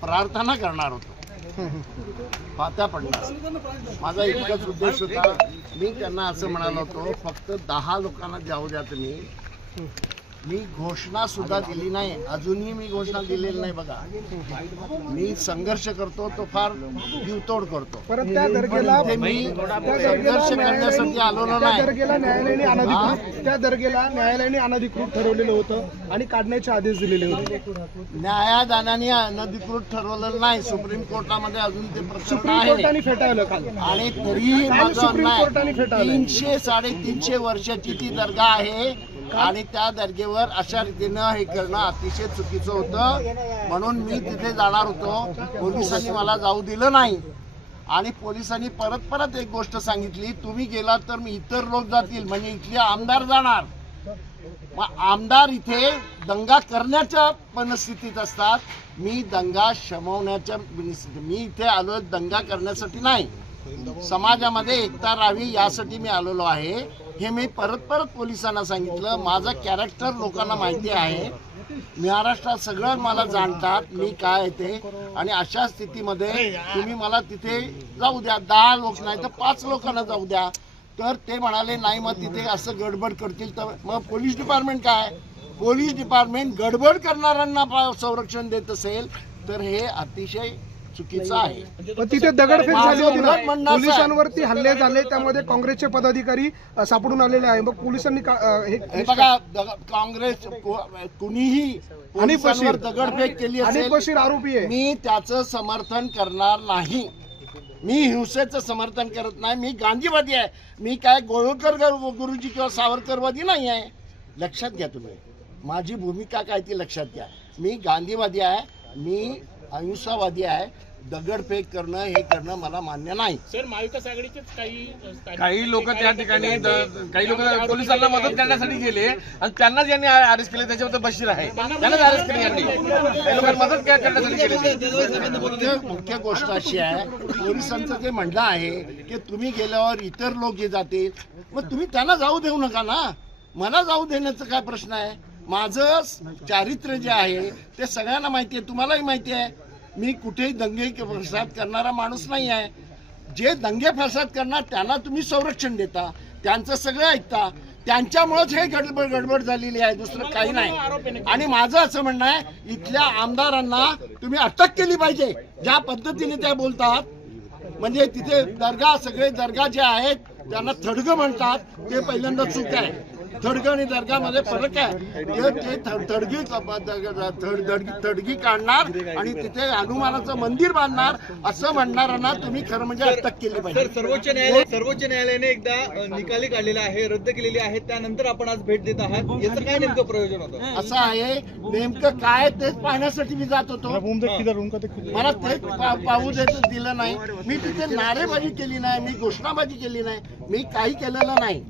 प्रार्थना करणार होतो, पात्या पडणार. माझा एकच उद्देश होता. मी त्यांना असं म्हणालो होतो, फक्त 10 लोकांना जाऊ द्या तुम्ही. मी घोषणा सुद्धा दिली नाही, अजूनही मी घोषणा दिलेली नाही. बघा, मी संघर्ष करतो तो फार जीवतोड करतो. परत त्या दर्गेला मी संघर्ष करण्यासाठी आलो नाही. त्या दर्गेला न्यायालयाने अनधिकृत ठरवलेलं होतं आणि काढण्याचे आदेश दिलेले होते. न्यायादानाने अनधिकृत ठरवलेलं नाही. सुप्रीम कोर्टामध्ये अजून ते प्रकरण सुप्रीम आहे कोर्टाने फेटाळलं काल. आणि तरीही माझं सुप्रीम नाही. कोर्टाने फेटाळलं. 300-350 वर्षाची ती दर्गा आहे आणि त्या दर्गेवर अशा रीतीनं हे करणं अतिशय चुकीचं होतं. म्हणून मी तिथे जाणार होतो. पोलिसांनी मला जाऊ दिलं नाही आणि पोलिसांनी परत एक गोष्ट सांगितली, तुम्ही गेलात तर मी इतर लोक जातील, म्हणजे इथले आमदार जाणार. मग आमदार इथे दंगा करण्याच्या मनस्थितीत असतात. मी दंगा शमवण्याच्या मनस्थितीत. मी इथे आलो दंगा करण्यासाठी नाही, समाजामध्ये एकता राहावी यासाठी मी आलेलो आहे. हे मी परत पोलिसांना सांगितलं. माझं कॅरेक्टर लोकांना माहिती आहे. महाराष्ट्रात सगळं मला जाणतात मी काय ते. आणि अशा स्थितीमध्ये तुम्ही मला तिथे जाऊ द्या, 10 लोक नाही तर 5 लोकांना जाऊ द्या. तर ते म्हणाले नाही, मग तिथे असं गडबड करतील तर मग पोलीस डिपार्टमेंट काय? पोलीस डिपार्टमेंट गडबड करणाऱ्यांना संरक्षण देत असेल तर हे अतिशय चुकीचं आहे. पण तिथे दगडफेक झाली होती ना, पोलिसांवरती हल्ले झाले, त्यामध्ये काँग्रेसचे पदाधिकारी सापडून आलेले आहे. मग पोलिसांनी हे बघा, काँग्रेस कुणीही पोलिसांवर दगडफेक केली असेल, आरोपी आहे. मी त्याचं समर्थन करणार नाही. मी हिंसेचं समर्थन करत नाही. मी गांधीवादी आहे. मी काय गोळवळकर गुरुजी किंवा सावरकरवादी नाही आहे. लक्षात घ्या तुम्ही, माझी भूमिका काय ती लक्षात घ्या. मी गांधीवादी आहे, मी अहिंसावादी आहे. दगडफेक करणं हे करणं मला मान्य नाही. सर, महाविकास आघाडीचेच काही लोक त्या ठिकाणी काही लोक पोलिसांना मदत करण्यासाठी गेले आणि त्यांना ज्यांनी अरेस्ट केले त्याच्याबद्दल बशीर आहे, त्यांनाच अरेस्ट केले. यांनी काही लोकांना मदत करण्यासाठी केली. मुख्य गोष्ट अशी आहे, पोलिसांचं जे म्हणणं आहे की तुम्ही गेल्यावर इतर लोक जे जातील, मग तुम्ही त्यांना जाऊ देऊ नका ना. मला जाऊ देण्याचा काय प्रश्न आहे? माझं चारित्र्य जे आहे ते सगळ्यांना माहिती आहे, तुम्हालाही माहिती आहे. मी कुठेही दंगे फसाद करणारा माणूस नाही आहे. जे दंगे फसाद करणार त्यांना तुम्ही संरक्षण देता, त्यांचं सगळं ऐकता. त्यांच्यामुळेच हे गडबड झालेली आहे, दुसरं काही नाही. आणि माझं असं म्हणणं आहे, इथल्या आमदारांना तुम्ही अटक केली पाहिजे. ज्या पद्धतीने त्या बोलतात, म्हणजे तिथे दर्गा, सगळे दर्गा जे आहेत त्यांना थडगं म्हणतात, ते पहिल्यांदा चूक आहे. थडगं आणि दर्गामध्ये फरक आहे. ते थडगी काढणार आणि तिथे हनुमानाचं मंदिर बांधणार असं म्हणणाऱ्यांना तुम्ही खरं म्हणजे अटक केली पाहिजे. सर्वोच्च न्यायालयाने एकदा निकाली काढलेला आहे, रद्द केलेली आहे, त्यानंतर आपण आज भेट देत आहात. याचं काय नेमकं प्रयोजन होतं? असं आहे, नेमकं काय तेच पाहण्यासाठी मी जात होतो. मला तेच पाहू दिलं नाही. मी तिथे नारेबाजी केली नाही, मी घोषणाबाजी केली नाही, मी काही केलेलं नाही.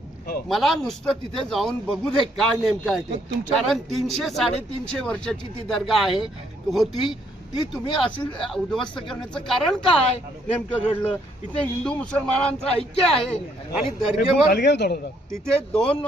मला नुसतं तिथे जाऊन बघू दे काय नेमकं आहे ते. कारण 300-350 वर्षाची ती दर्गा आहे होती, ती तुम्ही अशी उद्ध्वस्त करण्याचं कारण काय नेमकं घडलं? इथे हिंदू मुसलमानांचं ऐक्य आहे आणि दर्गेवर तिथे 2